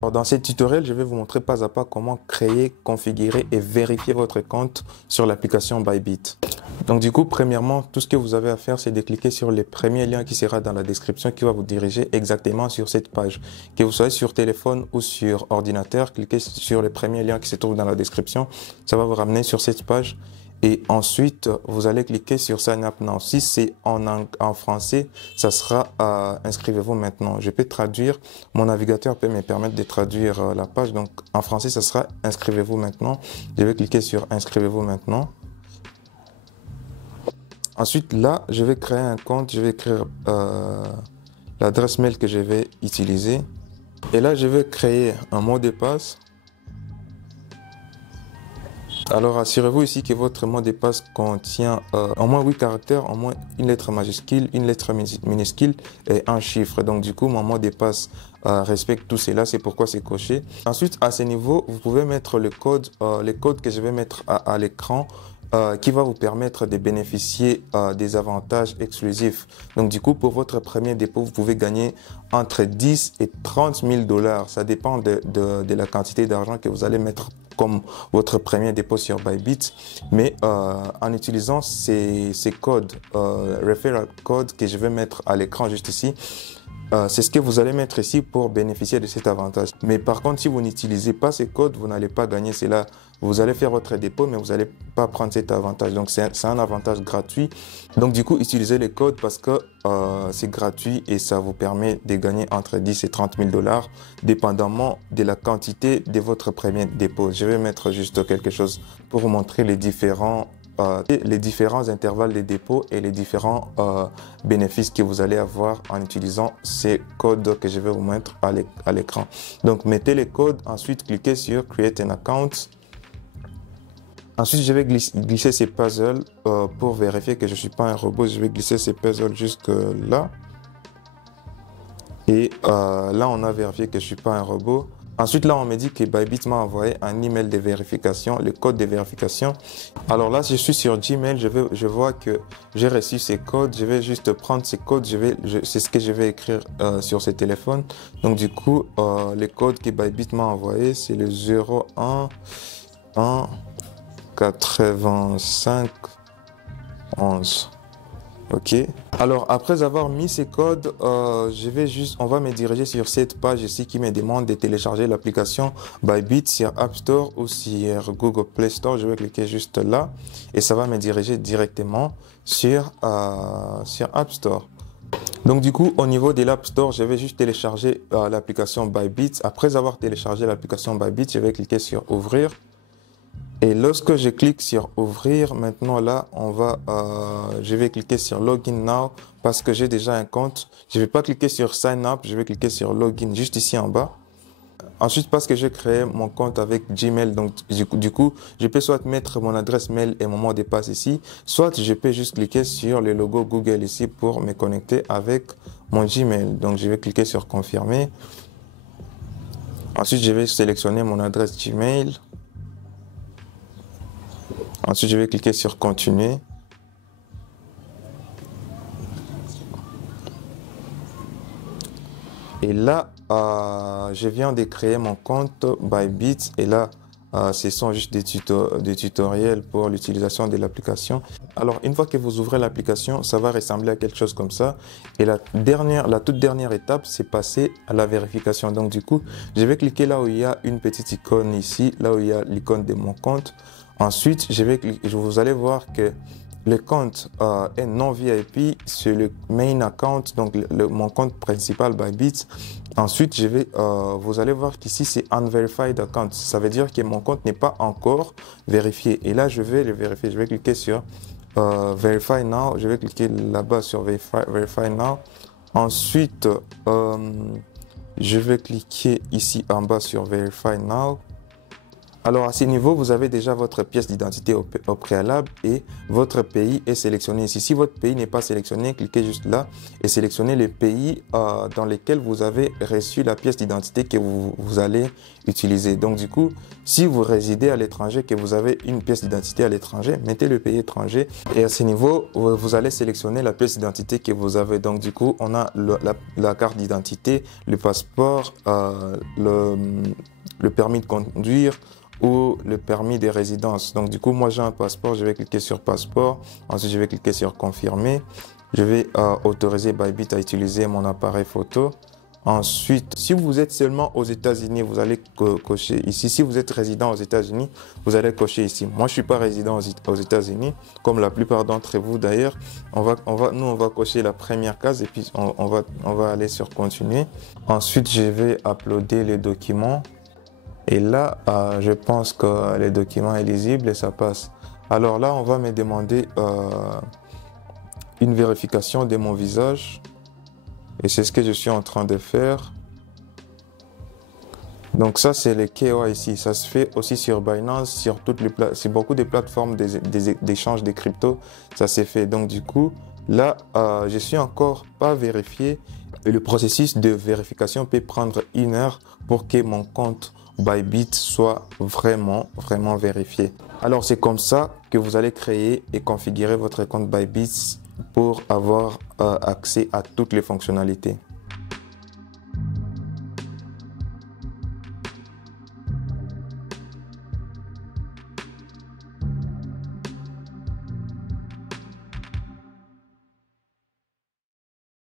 Alors, dans ce tutoriel, je vais vous montrer pas à pas comment créer, configurer et vérifier votre compte sur l'application Bybit. Donc du coup, premièrement, tout ce que vous avez à faire, c'est de cliquer sur le premier lien qui sera dans la description qui va vous diriger exactement sur cette page. Que vous soyez sur téléphone ou sur ordinateur, cliquez sur le premier lien qui se trouve dans la description. Ça va vous ramener sur cette page. Et ensuite, vous allez cliquer sur Sign Up Now. Si c'est en français, ça sera Inscrivez-vous maintenant. Je peux traduire, mon navigateur peut me permettre de traduire la page. Donc en français, ça sera Inscrivez-vous maintenant. Je vais cliquer sur Inscrivez-vous maintenant. Ensuite, là, je vais créer un compte. Je vais écrire l'adresse mail que je vais utiliser. Et là, je vais créer un mot de passe. Alors, assurez-vous ici que votre mot de passe contient au moins 8 caractères, au moins une lettre majuscule, une lettre minuscule et un chiffre. Donc, du coup, mon mot de passe respecte tout cela. C'est pourquoi c'est coché. Ensuite, à ce niveau, vous pouvez mettre le code que je vais mettre à l'écran qui va vous permettre de bénéficier des avantages exclusifs. Donc, du coup, pour votre premier dépôt, vous pouvez gagner entre 10 et 30 000 $. Ça dépend de la quantité d'argent que vous allez mettre comme votre premier dépôt sur Bybit, mais en utilisant ces codes, referral code que je vais mettre à l'écran juste ici, c'est ce que vous allez mettre ici pour bénéficier de cet avantage. Mais par contre, si vous n'utilisez pas ces codes, vous n'allez pas gagner cela. Vous allez faire votre dépôt, mais vous n'allez pas prendre cet avantage. Donc, c'est un avantage gratuit. Donc, du coup, utilisez les codes parce que c'est gratuit et ça vous permet de gagner entre 10 et 30 000 $, dépendamment de la quantité de votre premier dépôt. Je vais mettre juste quelque chose pour vous montrer les différents intervalles de dépôt et les différents bénéfices que vous allez avoir en utilisant ces codes que je vais vous mettre à l'écran. Donc, mettez les codes, ensuite cliquez sur Create an Account. Ensuite, je vais glisser ces puzzles pour vérifier que je ne suis pas un robot. Je vais glisser ces puzzles jusque là. Et là, on a vérifié que je ne suis pas un robot. Ensuite, là, on me dit que Bybit m'a envoyé un email de vérification, le code de vérification. Alors là, je suis sur Gmail, je vois que j'ai reçu ces codes. Je vais juste prendre ces codes, c'est ce que je vais écrire sur ce téléphone. Donc du coup, les codes que Bybit m'a envoyé, c'est le 01 1 85 11. Ok. Alors après avoir mis ces codes, on va me diriger sur cette page ici qui me demande de télécharger l'application Bybit sur App Store ou sur Google Play Store. Je vais cliquer juste là et ça va me diriger directement sur App Store. Donc du coup, au niveau de l'App Store, je vais juste télécharger l'application Bybit. Après avoir téléchargé l'application Bybit, je vais cliquer sur Ouvrir. Et lorsque je clique sur ouvrir, maintenant là, je vais cliquer sur Login Now parce que j'ai déjà un compte. Je ne vais pas cliquer sur Sign Up, je vais cliquer sur Login juste ici en bas. Ensuite, parce que j'ai créé mon compte avec Gmail, donc du coup, je peux soit mettre mon adresse mail et mon mot de passe ici, soit je peux juste cliquer sur le logo Google ici pour me connecter avec mon Gmail. Donc, je vais cliquer sur Confirmer. Ensuite, je vais sélectionner mon adresse Gmail. Ensuite, je vais cliquer sur Continuer. Et là, je viens de créer mon compte Bybit. Et là, ce sont juste des tutoriels pour l'utilisation de l'application. Alors, une fois que vous ouvrez l'application, ça va ressembler à quelque chose comme ça. Et la toute dernière étape, c'est passer à la vérification. Donc, du coup, je vais cliquer là où il y a une petite icône ici, là où il y a l'icône de mon compte. Ensuite, vous allez voir que le compte est non VIP, c'est le main account, donc mon compte principal Bybit. Ensuite, vous allez voir qu'ici c'est unverified account. Ça veut dire que mon compte n'est pas encore vérifié. Et là, je vais le vérifier. Je vais cliquer sur Verify Now. Je vais cliquer là-bas sur Verify Now. Ensuite, je vais cliquer ici en bas sur Verify Now. Alors à ce niveau, vous avez déjà votre pièce d'identité au préalable et votre pays est sélectionné ici. Si votre pays n'est pas sélectionné, cliquez juste là et sélectionnez les pays dans lesquels vous avez reçu la pièce d'identité que vous allez utiliser. Donc du coup, si vous résidez à l'étranger, que vous avez une pièce d'identité à l'étranger, mettez le pays étranger et à ce niveau, vous allez sélectionner la pièce d'identité que vous avez. Donc du coup, on a la carte d'identité, le passeport, le permis de conduire, ou le permis de résidence. Donc du coup, moi j'ai un passeport, je vais cliquer sur passeport, ensuite je vais cliquer sur confirmer, je vais autoriser Bybit à utiliser mon appareil photo. Ensuite, si vous êtes seulement aux États-Unis, vous allez cocher ici. Si vous êtes résident aux États-Unis, vous allez cocher ici. Moi, je suis pas résident aux États-Unis, comme la plupart d'entre vous d'ailleurs. Nous, on va cocher la première case et puis on va aller sur continuer. Ensuite, je vais uploader les documents. Et là, je pense que le document est lisible et ça passe. Alors là, on va me demander une vérification de mon visage. Et c'est ce que je suis en train de faire. Donc ça, c'est le KYC. Ça se fait aussi sur Binance, sur beaucoup de plateformes d'échange de crypto. Ça s'est fait. Donc du coup, là, je suis encore pas vérifié. Et le processus de vérification peut prendre 1 heure pour que mon compte Bybit soit vraiment vérifié. Alors c'est comme ça que vous allez créer et configurer votre compte Bybit pour avoir accès à toutes les fonctionnalités.